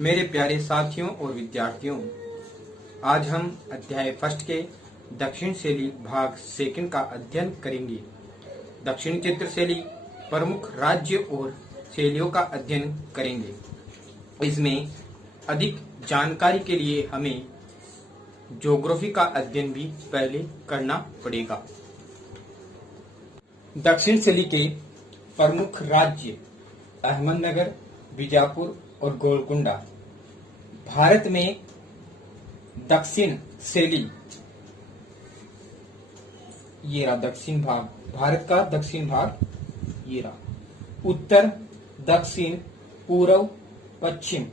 मेरे प्यारे साथियों और विद्यार्थियों, आज हम अध्याय फर्स्ट के दक्षिण शैली भाग सेकंड का अध्ययन करेंगे। दक्षिण चित्र शैली प्रमुख राज्य और शैलियों का अध्ययन करेंगे। इसमें अधिक जानकारी के लिए हमें ज्योग्राफी का अध्ययन भी पहले करना पड़ेगा। दक्षिण शैली के प्रमुख राज्य अहमदनगर, बीजापुर और गोलकुंडा। भारत में दक्षिण शैली, ये रहा दक्षिण भाग, भारत का दक्षिण भाग ये रहा, उत्तर, दक्षिण, पूर्व, पश्चिम।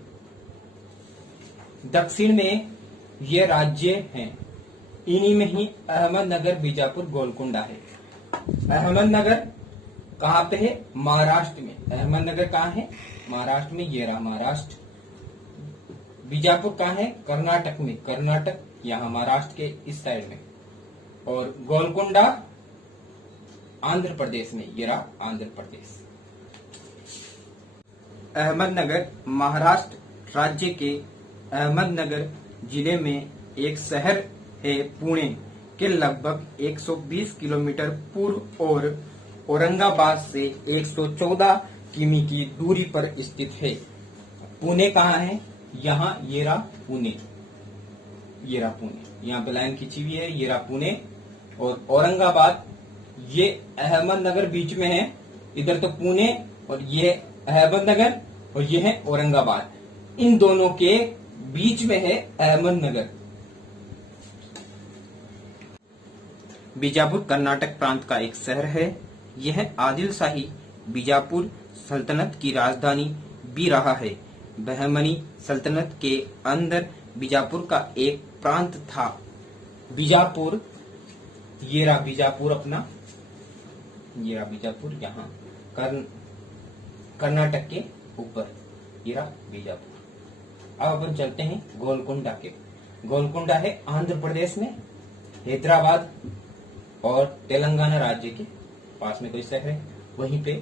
दक्षिण में ये राज्य हैं, इन्हीं में ही अहमदनगर, बीजापुर, गोलकुंडा है। अहमदनगर कहाँ पे है? महाराष्ट्र में। अहमदनगर कहाँ है? महाराष्ट्र में, ये रहा महाराष्ट्र। बीजापुर कहाँ है? कर्नाटक में। कर्नाटक यहाँ महाराष्ट्र के इस साइड में। और गोलकुंडा आंध्र प्रदेश में, ये रहा आंध्र प्रदेश। अहमदनगर महाराष्ट्र राज्य के अहमदनगर जिले में एक शहर है। पुणे के लगभग 120 किलोमीटर पूर्व और औरंगाबाद से 114 किमी की दूरी पर स्थित है। पुणे कहाँ है? यहाँ ये रहा पुणे, ये रहा पुणे, यहाँ पे लाइन खींची हुई है, ये रहा पुणे। और औरंगाबाद, ये अहमदनगर बीच में है। इधर तो पुणे और ये अहमदनगर और ये है औरंगाबाद। इन दोनों के बीच में है अहमदनगर। बीजापुर कर्नाटक प्रांत का एक शहर है। यह आदिल शाही बीजापुर सल्तनत की राजधानी भी रहा है। बहमनी सल्तनत के अंदर बीजापुर का एक प्रांत था। बीजापुर, ये रहा बीजापुर अपना, ये रहा बीजापुर यहाँ कर्नाटक के ऊपर, ये रहा बीजापुर। अब अपन चलते हैं गोलकुंडा के। गोलकुंडा है आंध्र प्रदेश में, हैदराबाद और तेलंगाना राज्य के पास में कोई शहर है, वहीं पे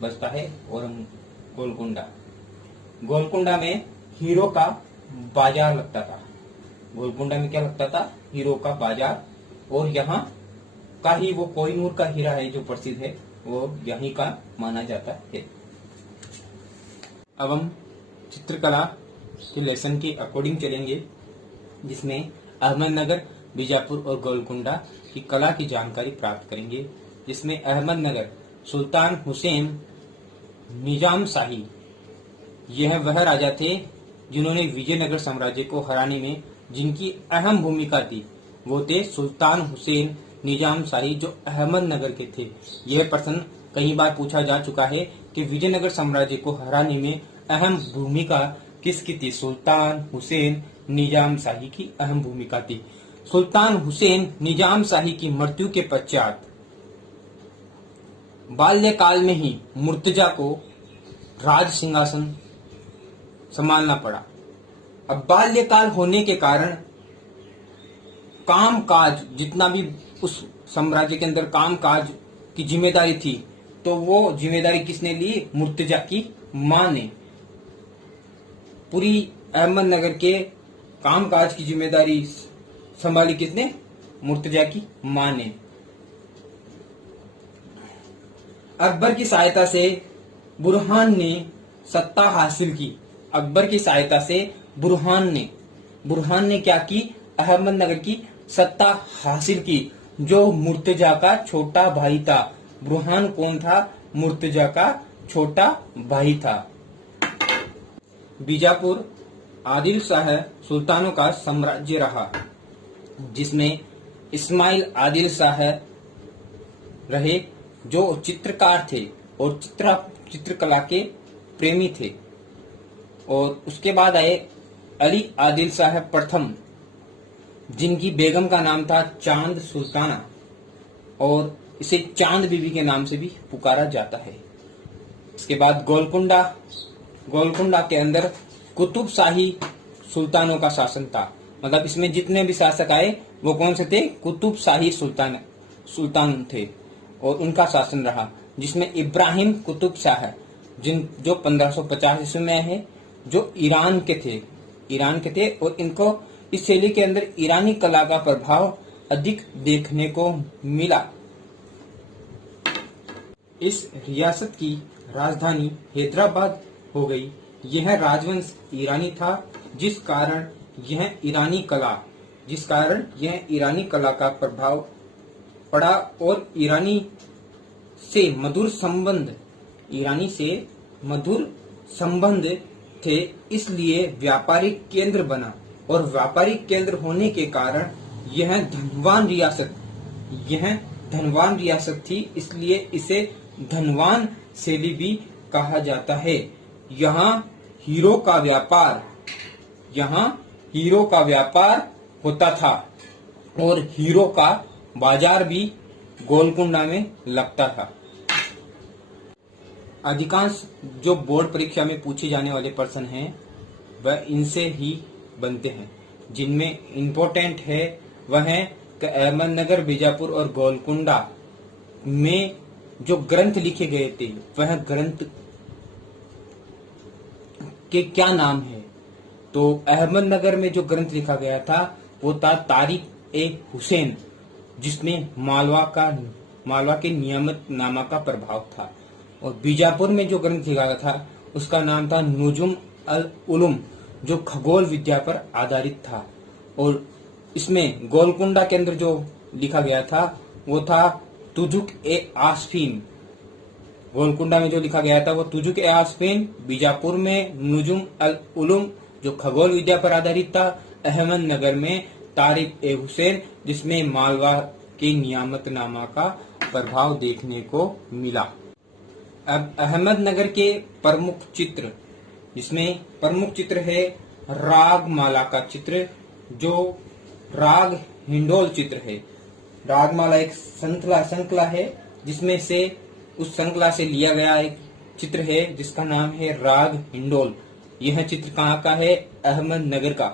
बसता है। और गोलकुंडा, गोलकुंडा में हीरो का बाजार लगता था। गोलकुंडा में क्या लगता था? हीरो का बाजार। और यहाँ का ही वो कोहिनूर का हीरा है जो प्रसिद्ध है, वो यहीं का माना जाता है। अब हम चित्रकला के लेसन के अकॉर्डिंग चलेंगे, जिसमें अहमदनगर, बीजापुर और गोलकुंडा की कला की जानकारी प्राप्त करेंगे। जिसमें अहमदनगर, सुल्तान हुसैन निजाम शाही, यह वह राजा थे जिन्होंने विजयनगर साम्राज्य को हराने में जिनकी अहम भूमिका थी। वो थे सुल्तान हुसैन निजाम शाही, जो अहमदनगर के थे। यह प्रश्न कई बार पूछा जा चुका है कि विजयनगर साम्राज्य को हराने में अहम भूमिका किसकी थी? सुल्तान हुसैन निजाम शाही की अहम भूमिका थी। सुल्तान हुसैन निजाम शाही की मृत्यु के पश्चात बाल्यकाल में ही मुर्तजा को राज सिंहासन संभालना पड़ा। अब बाल्यकाल होने के कारण काम काज, जितना भी उस साम्राज्य के अंदर काम काज की जिम्मेदारी थी, तो वो जिम्मेदारी किसने ली? मुर्तजा की मां ने। पूरी अहमदनगर के काम काज की जिम्मेदारी संभाली किसने? मुर्तजा की मां ने। अकबर की सहायता से बुरहान ने सत्ता हासिल की। अकबर की सहायता से बुरहान ने क्या की? अहमदनगर की सत्ता हासिल की। जो मुर्तजा का छोटा भाई था। बुरहान कौन था? मुर्तजा का छोटा भाई था। बीजापुर आदिल शाह सुल्तानों का साम्राज्य रहा, जिसमें इस्माइल आदिल शाह रहे, जो चित्रकार थे और चित्रकला के प्रेमी थे। और उसके बाद आए अली आदिल शाह प्रथम, जिनकी बेगम का नाम था चांद सुल्ताना, और इसे चांद बीबी के नाम से भी पुकारा जाता है। इसके बाद गोलकुंडा, गोलकुंडा के अंदर कुतुब शाही सुल्तानों का शासन था। मतलब इसमें जितने भी शासक आए वो कौन से थे? कुतुब शाही सुल्तान थे और उनका शासन रहा, जिसमें इब्राहिम कुतुब शाह जो 1550 ईस्वी में है, जो ईरान के थे और इनको इस शैली के अंदर ईरानी कला का प्रभाव अधिक देखने को मिला। इस रियासत की राजधानी हैदराबाद हो गई। यह राजवंश ईरानी था, जिस कारण यह ईरानी कला का प्रभाव पड़ा और ईरानी से मधुर संबंध थे, इसलिए व्यापारिक केंद्र बना और व्यापारिक केंद्र होने के कारण यह धनवान रियासत थी, इसलिए इसे धनवान शैली भी कहा जाता है। यहाँ हीरो का व्यापार होता था और हीरो का बाजार भी गोलकुंडा में लगता था। अधिकांश जो बोर्ड परीक्षा में पूछे जाने वाले प्रश्न हैं वह इनसे ही बनते हैं। जिनमें इम्पोर्टेंट है वह है कि अहमदनगर, बीजापुर और गोलकुंडा में जो ग्रंथ लिखे गए थे वह ग्रंथ के क्या नाम है। तो अहमदनगर में जो ग्रंथ लिखा गया था वो था तारिक-ए-हुसैन, जिसमें मालवा के नियामत नामा का प्रभाव था। और बीजापुर में जो ग्रंथ लिखा गया था उसका नाम था नुजुम अल उलूम, जो खगोल विद्या पर आधारित था। और इसमें गोलकुंडा के अंदर जो लिखा गया था वो था तुजुक-ए-आसफीन। गोलकुंडा में जो लिखा गया था वो तुजुक-ए-आसफीन, बीजापुर में नुजुम अल उलूम जो खगोल विद्या पर आधारित था, अहमदनगर में तारिक-ए-हुसैन जिसमें मालवा के नियामतनामा का प्रभाव देखने को मिला। अब अहमदनगर के प्रमुख चित्र, जिसमें प्रमुख चित्र है रागमाला का चित्र, जो राग हिंडोल चित्र है। रागमाला एक श्रृंखला है, जिसमें से उस श्रृंखला से लिया गया एक चित्र है जिसका नाम है राग हिंडोल। यह चित्र कहाँ का है? अहमदनगर का।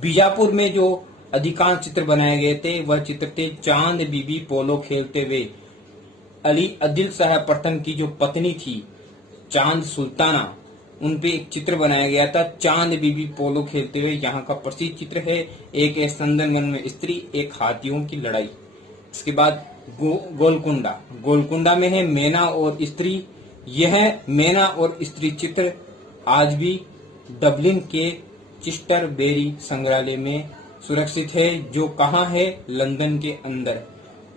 बीजापुर में जो अधिकांश चित्र बनाए गए थे वह चित्र थे चांद बीबी पोलो खेलते हुए। अली आदिल शाह प्रथम की जो पत्नी थी चांद सुल्ताना, उन पे एक चित्र बनाया गया था चांद बीबी पोलो खेलते हुए। यहाँ का प्रसिद्ध चित्र है एक संदनवन में स्त्री, एक हाथियों की लड़ाई। इसके बाद गोलकुंडा में है मेना और स्त्री। यह मेना और स्त्री चित्र आज भी डबलिन के चिस्टरबेरी संग्रहालय में सुरक्षित है, जो कहाँ है? लंदन के अंदर।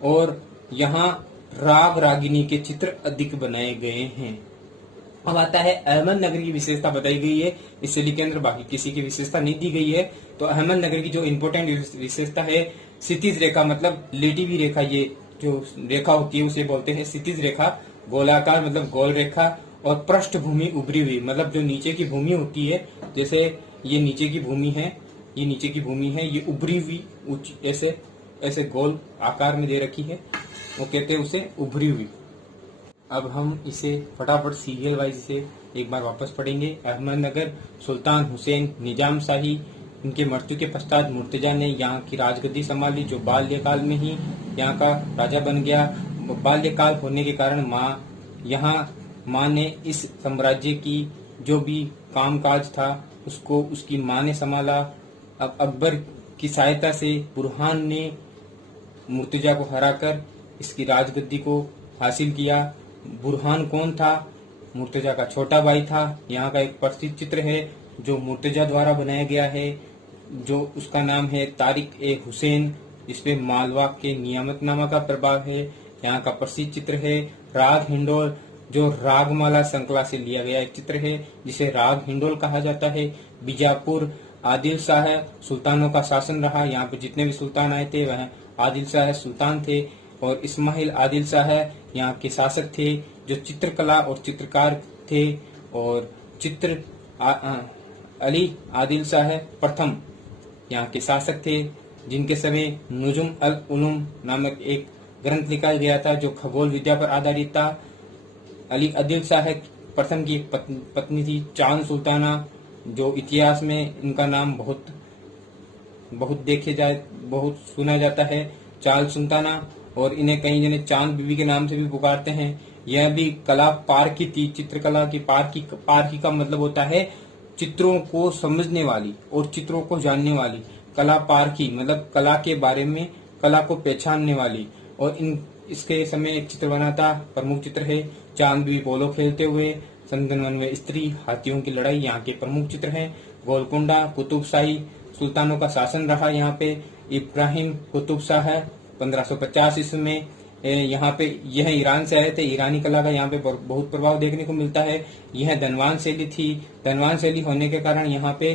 और यहाँ राग रागिनी के चित्र अधिक बनाए गए हैं। अब आता है अहमदनगर की विशेषता बताई गई है, इस शैली के अंदर बाकी किसी की विशेषता नहीं दी गई है। तो अहमदनगर की जो इम्पोर्टेंट विशेषता है क्षितिज रेखा, मतलब लेटी हुई रेखा, ये जो रेखा होती है उसे बोलते हैं क्षितिज रेखा। गोलाकार मतलब गोल रेखा, और पृष्ठभूमि उभरी हुई, मतलब जो नीचे की भूमि होती है, जैसे ये नीचे की भूमि है, ये उभरी हुई ऐसे गोल आकार में दे रखी है, वो कहते हैं उसे उभरी हुई। अब हम इसे फटाफट सीरियल वाइज से एक बार वापस पढ़ेंगे। अहमदनगर, सुल्तान हुसैन निजाम शाही, इनके मृत्यु के पश्चात मुर्तजा ने यहाँ की राजगद्दी संभाली, जो बाल्यकाल में ही यहाँ का राजा बन गया। बाल्यकाल होने के कारण माँ ने इस साम्राज्य की जो भी कामकाज था उसको उसकी माँ ने संभाला। अब अकबर की सहायता से बुरहान ने मुर्तजा को हराकर इसकी राजगद्दी को हासिल किया। बुरहान कौन था? मुर्तजा का छोटा भाई था। यहाँ का एक प्रसिद्ध चित्र है जो मुर्तजा द्वारा बनाया गया है, जो उसका नाम है तारिक-ए-हुसैन, जिसपे मालवा के नियामतनामा का प्रभाव है। यहाँ का प्रसिद्ध चित्र है राग हिंडोल, जो रागमाला श्रृंखला से लिया गया एक चित्र है, जिसे राग हिंडोल कहा जाता है। बीजापुर, आदिल शाह सुल्तानों का शासन रहा। यहाँ पे जितने भी सुल्तान आए थे वह आदिल शाह सुल्तान थे, और इस्माइल आदिल शाह यहाँ के शासक थे, जो चित्रकला और चित्रकार थे। और अली आदिल शाह प्रथम यहाँ के शासक थे, जिनके समय नुजुम अल उलूम नामक एक ग्रंथ लिखा गया था जो खगोल विद्या पर आधारित था। अली आदिल शाह प्रथम की पत्नी थी चांद सुल्ताना, जो इतिहास में इनका नाम बहुत सुना जाता है, चांद सुल्ताना। और इन्हें कई जने चांद बीबी के नाम से भी पुकारते हैं। यह भी कला पारखी थी, चित्रकला की पारखी का मतलब होता है चित्रों को समझने वाली और चित्रों को जानने वाली, कला पारखी मतलब कला के बारे में, कला को पहचानने वाली। और इसके समय एक चित्र बना था, प्रमुख चित्र है चांदवी पोलो खेलते हुए, संदनवन में स्त्री, हाथियों की लड़ाई यहाँ के प्रमुख चित्र हैं। गोलकुंडा, कुतुबशाही सुल्तानों का शासन रहा यहाँ पे। इब्राहिम कुतुब शाह 1550 ईस्वी में यहाँ पे, यह ईरान से आए थे। ईरानी कला का यहाँ पे बहुत प्रभाव देखने को मिलता है। यह धनवान शैली थी। धनवान शैली होने के कारण यहाँ पे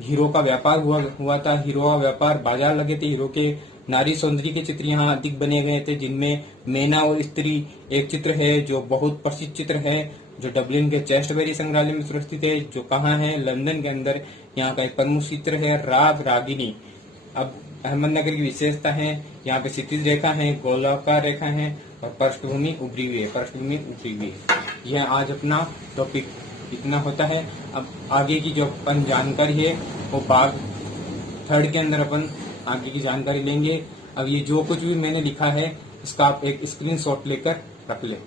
हीरो का व्यापार हुआ था। हीरो का व्यापार, बाजार लगे थे हीरो के। नारी सौंदर्य के चित्र यहाँ अधिक बने गए थे, जिनमें मैना और स्त्री एक चित्र है जो बहुत प्रसिद्ध चित्र है, जो डबलिन के चेस्टबरी संग्रहालय में सुरक्षित है, जो कहाँ है, लंदन के अंदर। यहाँ का एक प्रमुख चित्र है राग रागिनी। अब अहमदनगर की विशेषता है, यहाँ पे क्षितिज रेखा है, गोलाकार रेखा है और पृष्ठभूमि उभरी हुई है। यह आज अपना टॉपिक इतना होता है। अब आगे की जो अपन जानकारी है वो पार्ट 3 के अंदर अपन आगे की जानकारी लेंगे। अब ये जो कुछ भी मैंने लिखा है इसका आप एक स्क्रीनशॉट लेकर रख लें।